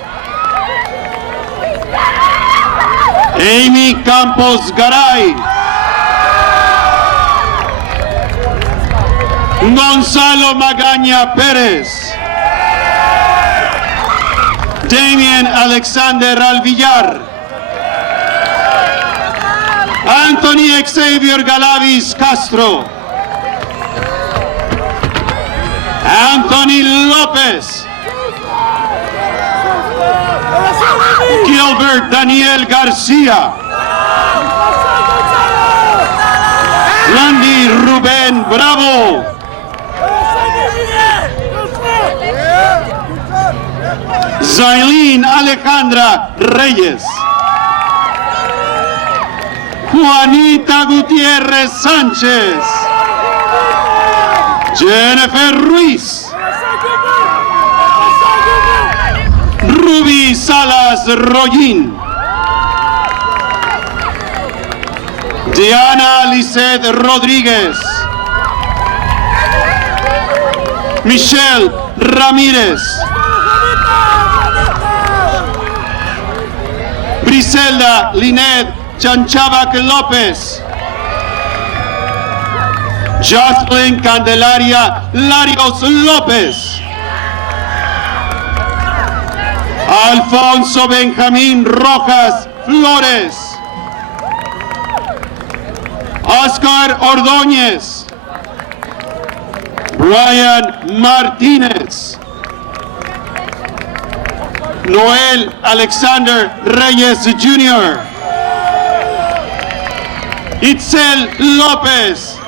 Amy Campos Garay. Gonzalo Magaña Pérez. Damien Alexander Alvillar. Anthony Xavier Galavis Castro. Anthony López. Delbert Daniel Garcia, Randy Rubén Bravo, Zailin Alejandra Reyes, Juanita Gutiérrez Sánchez, Jennifer Ruiz, Ruby Salas Rollín, Diana Lisset Rodríguez, Michelle Ramírez, Briselda Linet Chanchavac López, Jocelyn Candelaria Larios López, Alfonso Benjamín Rojas Flores, Oscar Ordóñez, Brian Martínez, Noel Alexander Reyes Jr., Itzel López,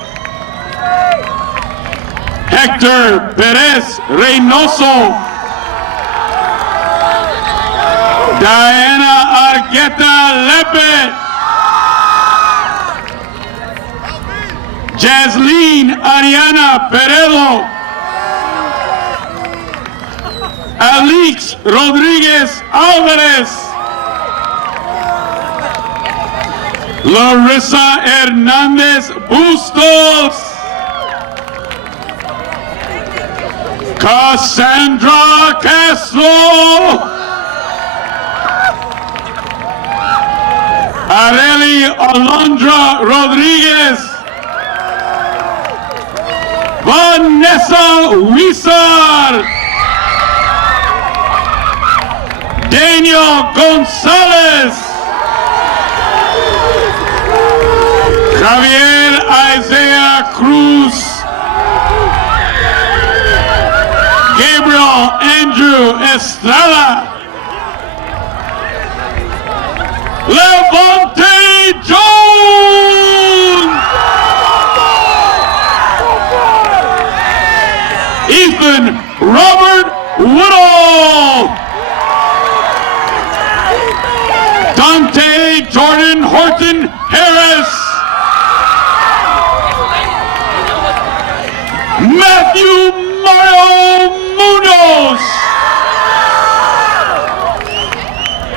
Héctor Pérez Reynoso, Diana Argueta Lepe, Jasleen Ariana Peredo, Alix Rodríguez Álvarez, Larissa Hernández Bustos, Cassandra Castro, Areli Alondra Rodríguez, Vanessa Huizar, Daniel González, Javier Isaiah Cruz, Gabriel Andrew Estrada, Levante Jones, Ethan Robert Woodall, Dante Jordan Horton Harris, Matthew Mario Munoz,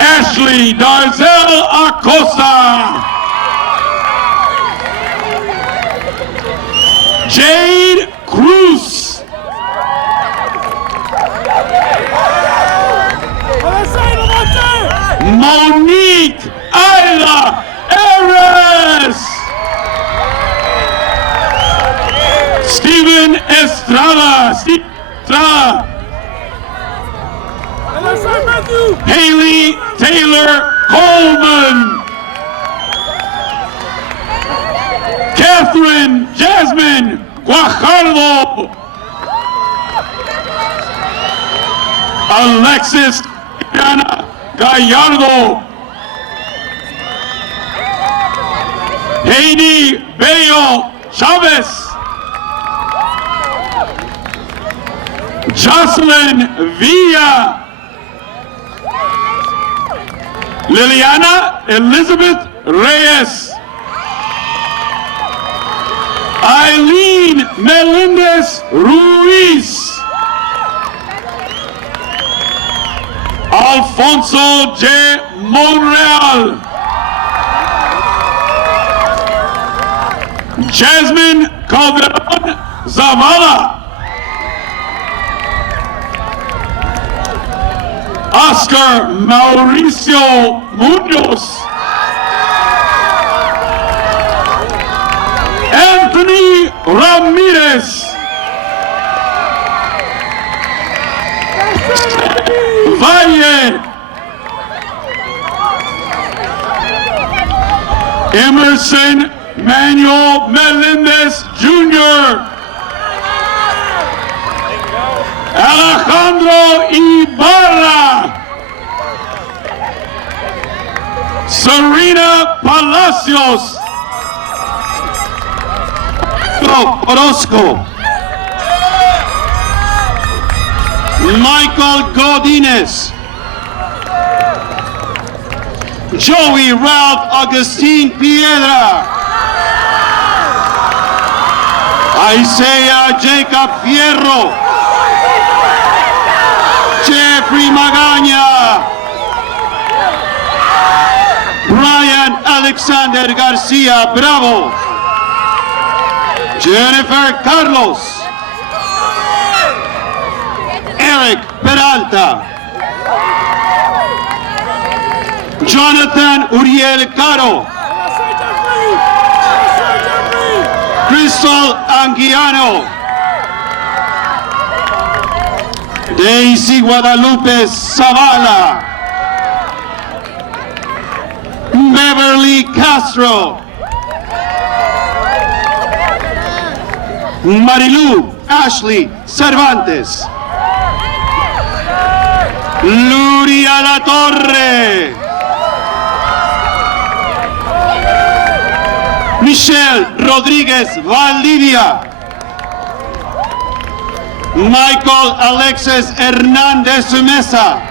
Ashley Darzel Acosta, Jade Cruz, Monique Ayla Ares, Steven Estrada, Haley Taylor Coleman, Catherine Jasmine Guajardo, Alexis Diana Gallardo, Heidi Bello Chavez, Jocelyn Villa, Liliana Elizabeth Reyes, Eileen Melendez Ruiz, Alfonso J. Monreal, Jasmine Calderon Zavala, Oscar Mauricio Munoz, Anthony Ramirez, Valle, Emerson Manuel Melendez Jr., Alejandro Ibarra, Karina Palacios. Orozco. Michael Godinez. Joey Ralph Agustin Piedra. Isaiah Jacob Fierro. Jeffrey Magaña. Brian Alexander Garcia Bravo. Jennifer Carlos. Eric Peralta. Jonathan Uriel Caro. Crystal Anguiano. Daisy Guadalupe Zavala. Beverly Castro. Marilu Ashley Cervantes. Luria La Torre. Michelle Rodríguez Valdivia. Michael Alexis Hernández Mesa.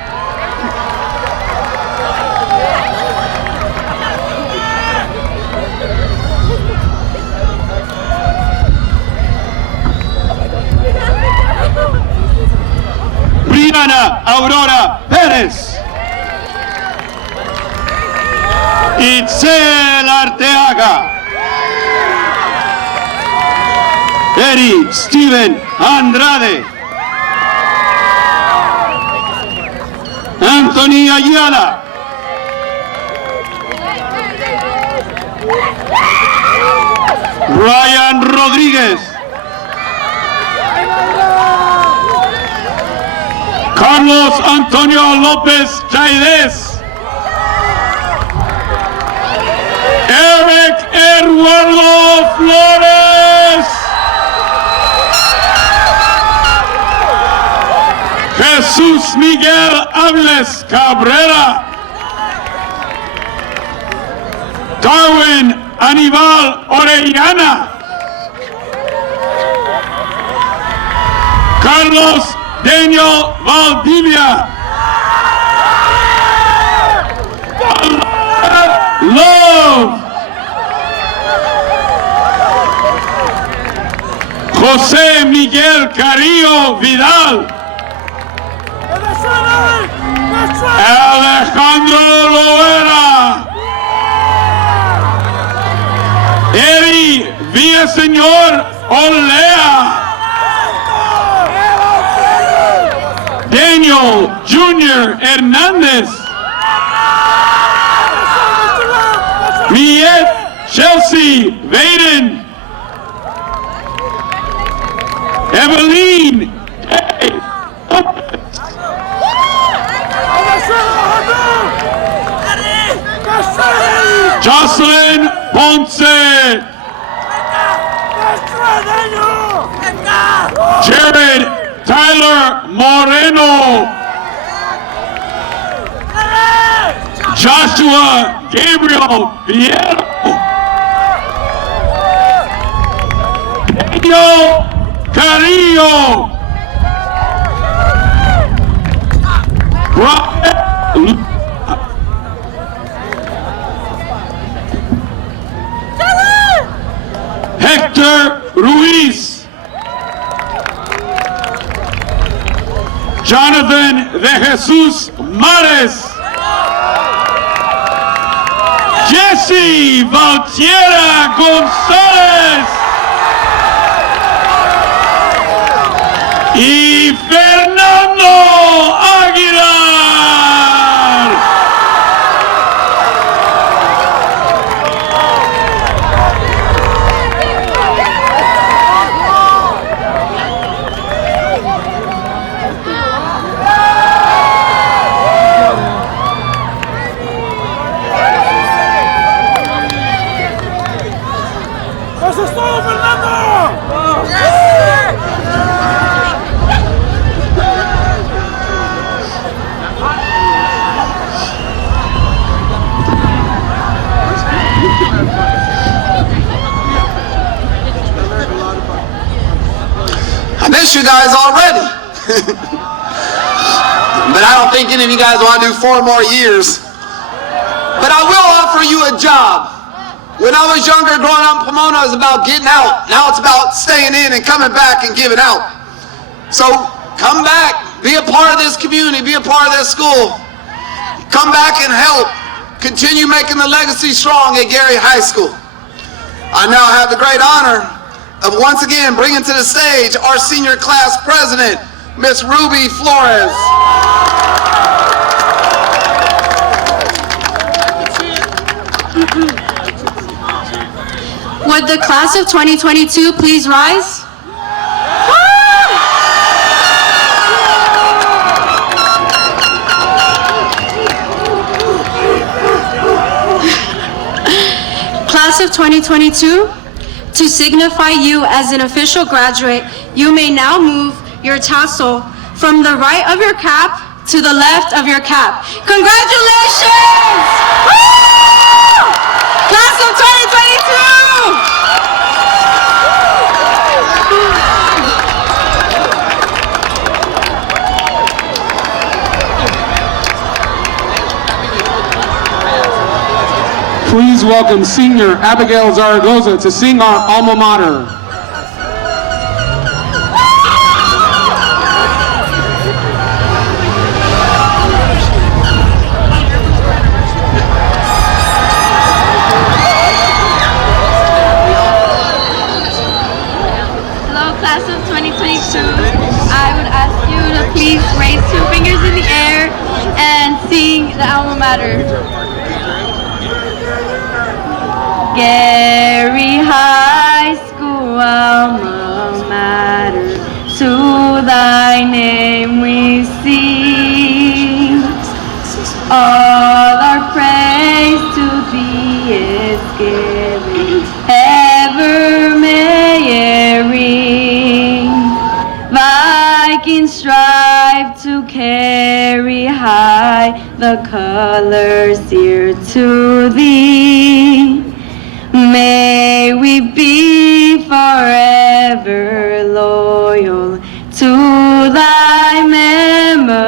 Briana Aurora Pérez. Itzel Arteaga. Eric Steven Andrade. Anthony Ayala. Ryan Rodríguez. Carlos Antonio López Chaides. Eric Eduardo Flores. Jesús Miguel Áviles Cabrera. Darwin Aníbal Orellana. Carlos Daniel Valdivia. Love. José Miguel Carrillo Vidal. Alejandro Loera. Eri Villaseñor Olea. Daniel Jr. Hernández. Miet Chelsea Vaden. Evelyn J. Lopez. Jocelyn Ponce. Jared Tyler Moreno. Joshua Gabriel Piero. Daniel Carrillo. Brian Hector Ruiz. Jonathan de Jesus Mares. Jesse Valtiera González. Y Fernando Aguilar. you guys already. But I don't think any of you guys want to do 4 more years. But I will offer you a job. When I was younger, growing up in Pomona, it was about getting out. Now it's about staying in and coming back and giving out. So come back, be a part of this community, be a part of this school. Come back and help. Continue making the legacy strong at Garey High School. I now have the great honor of once again bringing to the stage our senior class president, Miss Ruby Flores. Would the class of 2022 please rise? Class of 2022, to signify you as an official graduate, you may now move your tassel from the right of your cap to the left of your cap. Congratulations! Woo! Class of 2022! Please welcome senior Abigail Zaragoza to sing our alma mater. Hello, class of 2022. I would ask you to please raise 2 fingers in the air and sing the alma mater. Garey High School alma mater, to thy name we sing. All our praise to thee is given, ever may it ring. Vikings strive to carry high the colors dear to thee. May we be forever loyal to thy memory.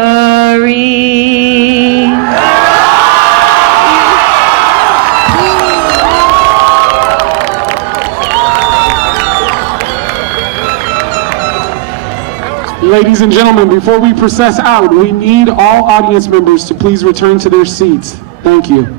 Ladies and gentlemen, before we process out, we need all audience members to please return to their seats. Thank you.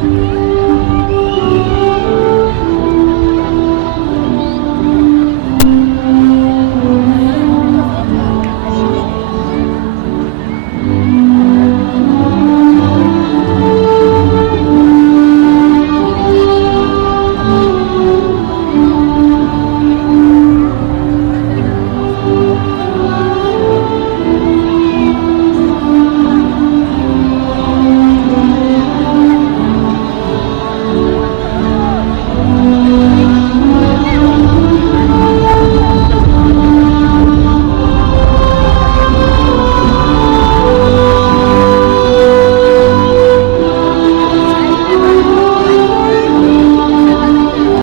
Graduation.